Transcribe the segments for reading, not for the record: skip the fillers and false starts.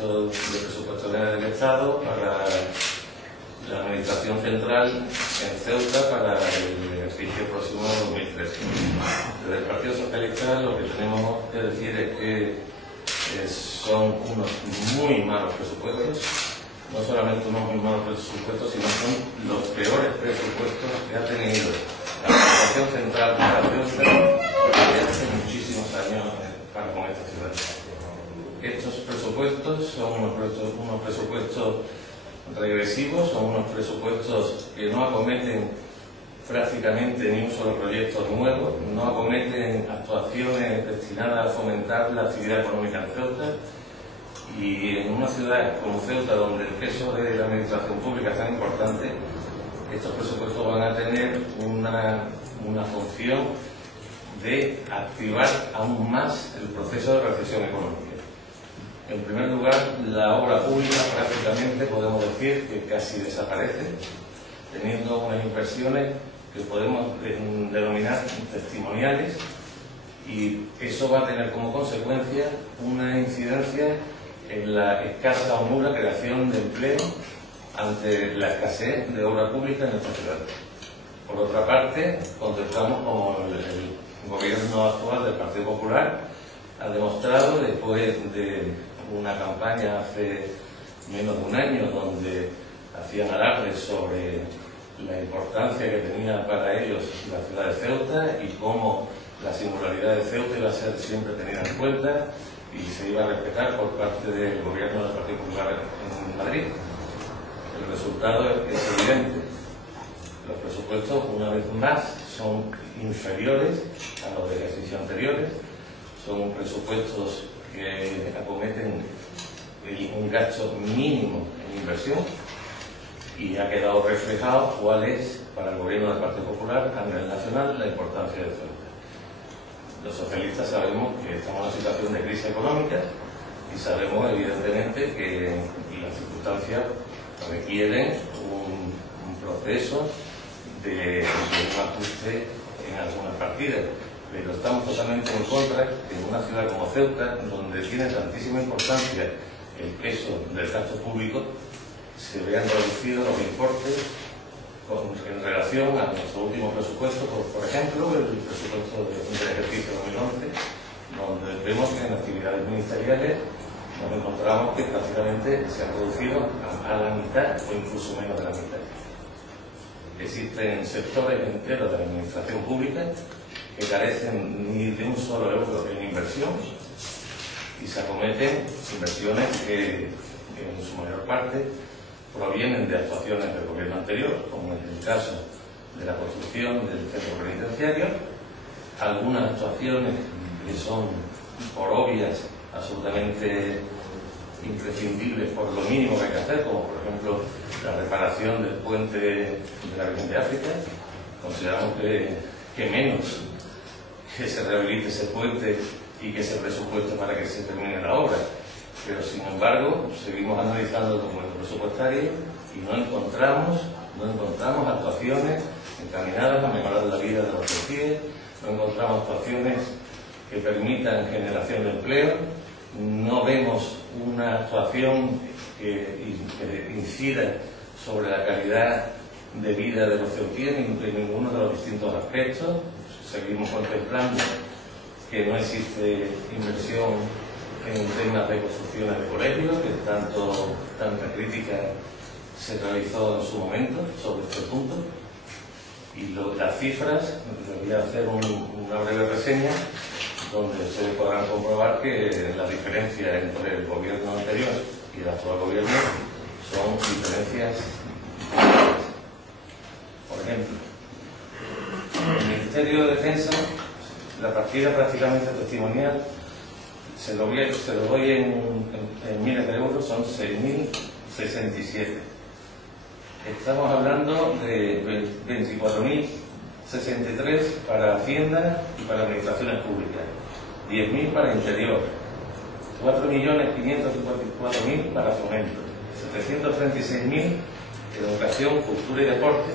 presupuesto del Estado para la Administración Central en Ceuta para el ejercicio próximo 2013. Desde el Partido Socialista lo que tenemos que decir es que son unos muy malos presupuestos, no solamente unos muy malos presupuestos, sino son los peores presupuestos que ha tenido la Administración Central para Ceuta desde hace muchísimos años para con esta ciudad. Estos presupuestos son unos presupuestos regresivos, son unos presupuestos que no acometen prácticamente ni un solo proyecto nuevo, no acometen actuaciones destinadas a fomentar la actividad económica en Ceuta, y en una ciudad como Ceuta, donde el peso de la administración pública es tan importante, estos presupuestos van a tener una función de activar aún más el proceso de recesión económica. En primer lugar, la obra pública prácticamente podemos decir que casi desaparece, teniendo unas inversiones que podemos denominar testimoniales, y eso va a tener como consecuencia una incidencia en la escasa o nula creación de empleo ante la escasez de obra pública en nuestra ciudad. Por otra parte, contemplamos como el gobierno actual del Partido Popular ha demostrado, después de una campaña hace menos de un año donde hacían alardes sobre la importancia que tenía para ellos la ciudad de Ceuta y cómo la singularidad de Ceuta iba a ser siempre tenida en cuenta y se iba a respetar por parte del gobierno del Partido Popular en Madrid. El resultado es evidente. Los presupuestos, una vez más, son inferiores a los de ejercicios anteriores. Son presupuestos que acometen un gasto mínimo en inversión, y ha quedado reflejado cuál es para el gobierno del Partido Popular a nivel nacional la importancia de Ceuta. Los socialistas sabemos que estamos en una situación de crisis económica y sabemos evidentemente que las circunstancias requieren un proceso de un ajuste en algunas partidas, pero estamos totalmente en contra que en una ciudad como Ceuta, donde tiene tantísima importancia el peso del gasto público, se vean reducidos los importes en relación a nuestro último presupuesto, por ejemplo, el presupuesto del ejercicio 2011, donde vemos que en actividades ministeriales nos encontramos que prácticamente se han reducido a la mitad o incluso menos de la mitad. Existen sectores enteros de la administración pública que carecen ni de un solo euro en inversión, y se acometen inversiones que en su mayor parte provienen de actuaciones del gobierno anterior, como en el caso de la construcción del centro penitenciario, algunas actuaciones que son, por obvias, absolutamente imprescindibles por lo mínimo que hay que hacer, como por ejemplo la reparación del puente de la Virgen de África. Consideramos que menos que se rehabilite ese puente y que se presupueste para que se termine la obra, pero sin embargo seguimos analizando el documento presupuestario y no encontramos actuaciones encaminadas a mejorar la vida de los perfiles, no encontramos actuaciones que permitan generación de empleo, no vemos una actuación que incida sobre la calidad de vida de los ceutíes en ninguno de los distintos aspectos. Seguimos contemplando que no existe inversión en temas de construcciones de colegios, que tanta crítica se realizó en su momento sobre este punto. Y las cifras, voy a hacer una breve reseña donde ustedes podrán comprobar que la diferencia entre el gobierno anterior y el actual gobierno son diferencias. Por ejemplo, el Ministerio de Defensa, la partida prácticamente testimonial, se lo doy en miles de euros, son 6.067. Estamos hablando de 24.063 para Hacienda y para Administraciones Públicas, 10.000 para Interior, 4.554.000 para Fomento, 736.000 Educación, Cultura y Deporte,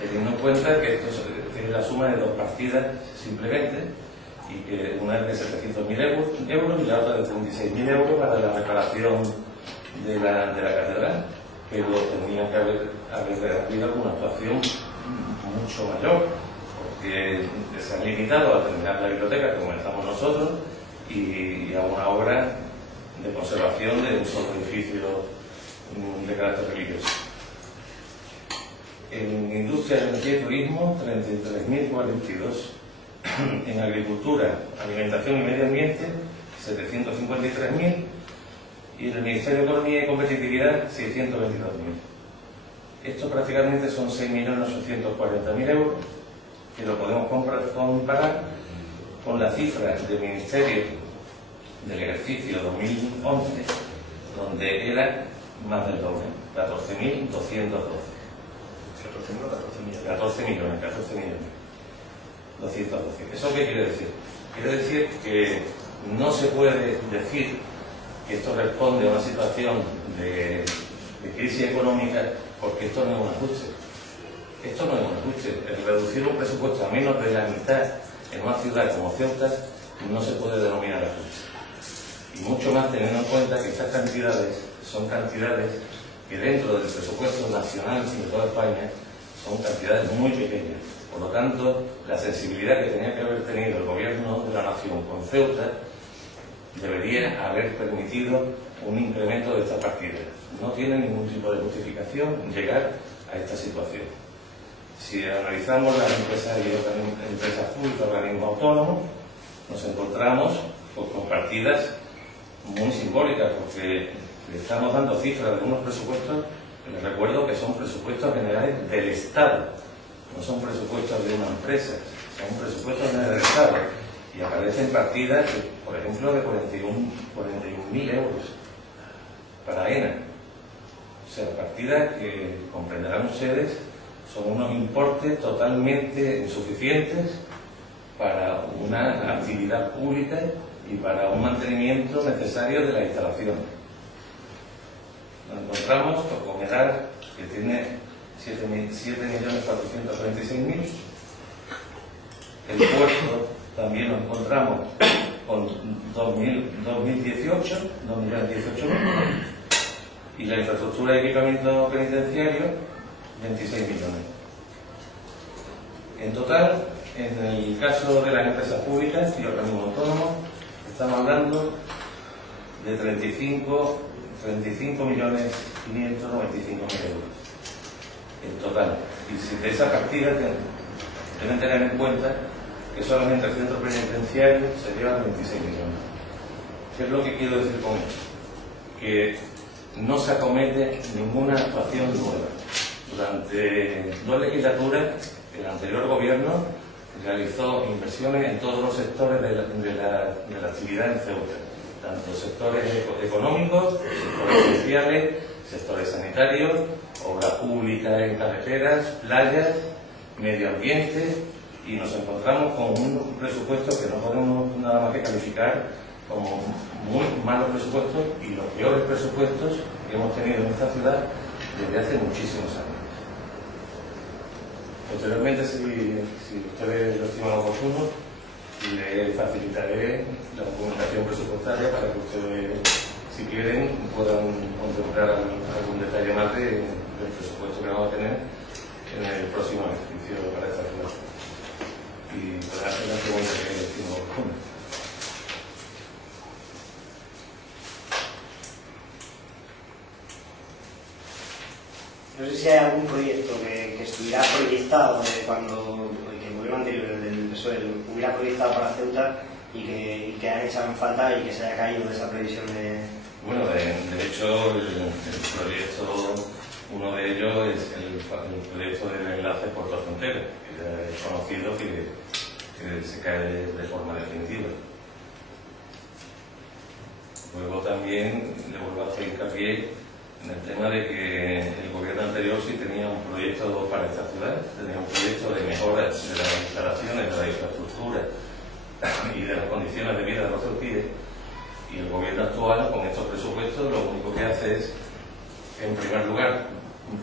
teniendo en cuenta que esto es la suma de dos partidas simplemente, y que una es de 700.000 euros y la otra de 36.000 euros para la reparación de la catedral, pero tendrían que haber habido alguna actuación mucho mayor, porque se han limitado a terminar la biblioteca, como estamos nosotros, y a una obra de conservación de un solo edificio de carácter religioso. En industria, energía y turismo, 33.042. En agricultura, alimentación y medio ambiente, 753.000. Y en el Ministerio de Economía y Competitividad, 622.000. Esto prácticamente son 6.840.000 euros, que lo podemos comparar con la cifra del Ministerio del ejercicio 2011, donde era más del doble, 14.212. 14 millones. 212. ¿Eso qué quiere decir? Quiere decir que no se puede decir que esto responde a una situación de crisis económica, porque esto no es un ajuste. Esto no es un ajuste. El reducir un presupuesto a menos de la mitad en una ciudad como Ceuta no se puede denominar ajuste. Y mucho más teniendo en cuenta que estas cantidades son cantidades que dentro del presupuesto nacional de toda España son cantidades muy pequeñas. Por lo tanto, la sensibilidad que tenía que haber tenido el gobierno de la nación con Ceuta debería haber permitido un incremento de esta partida. No tiene ningún tipo de justificación llegar a esta situación. Si analizamos las empresas públicas, organismos autónomos, nos encontramos con partidas muy simbólicas, porque le estamos dando cifras de unos presupuestos que les recuerdo que son presupuestos generales del Estado, no son presupuestos de una empresa, son presupuestos generales del Estado, y aparecen partidas, por ejemplo, de 41.000 euros para ENA. O sea, partidas que comprenderán ustedes son unos importes totalmente insuficientes para una actividad pública y para un mantenimiento necesario de la instalación. Nos encontramos con EDAR, que tiene 7.436.000. El puerto también nos encontramos con 2.018.000. Y la infraestructura de equipamiento penitenciario, 26 millones. En total, en el caso de las empresas públicas y organismos autónomos, estamos hablando de 35.595.000 euros en total. Y si de esa partida deben tener en cuenta que solamente el centro penitenciario se lleva 26 millones. ¿Qué es lo que quiero decir con esto? Que no se acomete ninguna actuación nueva. Durante 2 legislaturas, el anterior gobierno realizó inversiones en todos los sectores de la actividad en Ceuta, tanto sectores económicos, sectores sociales, sectores sanitarios, obras públicas en carreteras, playas, medio ambiente, y nos encontramos con un presupuesto que no podemos nada más que calificar como muy malos presupuestos y los peores presupuestos que hemos tenido en esta ciudad desde hace muchísimos años. Posteriormente, si ustedes lo estiman oportuno, les facilitaré la documentación presupuestaria para que ustedes, si quieren, puedan contemplar algún detalle más del presupuesto que vamos a tener en el próximo ejercicio para esta ciudad. Y para hacer la pregunta que estimo oportuna. No sé si hay algún proyecto que estuviera proyectado cuando el gobierno anterior, el PSOE, hubiera proyectado para Ceuta y que haya echado en falta y que se haya caído de esa previsión de... Bueno, de hecho, el proyecto, uno de ellos es el proyecto del enlace Puerto-Frontera, que ya es conocido que se cae de forma definitiva. Luego también le vuelvo a hacer hincapié en el tema de que el gobierno anterior sí tenía un proyecto para esta ciudad, tenía un proyecto de mejora de las instalaciones, de la infraestructura y de las condiciones de vida de los ceutíes, y el gobierno actual con estos presupuestos lo único que hace es, en primer lugar,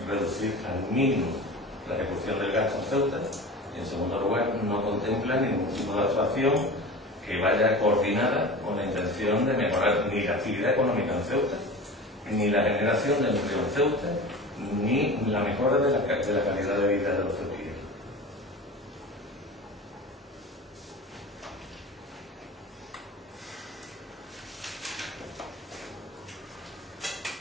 reducir al mínimo la ejecución del gasto en Ceuta, y en segundo lugar no contempla ningún tipo de actuación que vaya coordinada con la intención de mejorar ni la actividad económica en Ceuta, ni la generación de empleo en Ceuta, ni la mejora de la calidad de vida de los ceutíes.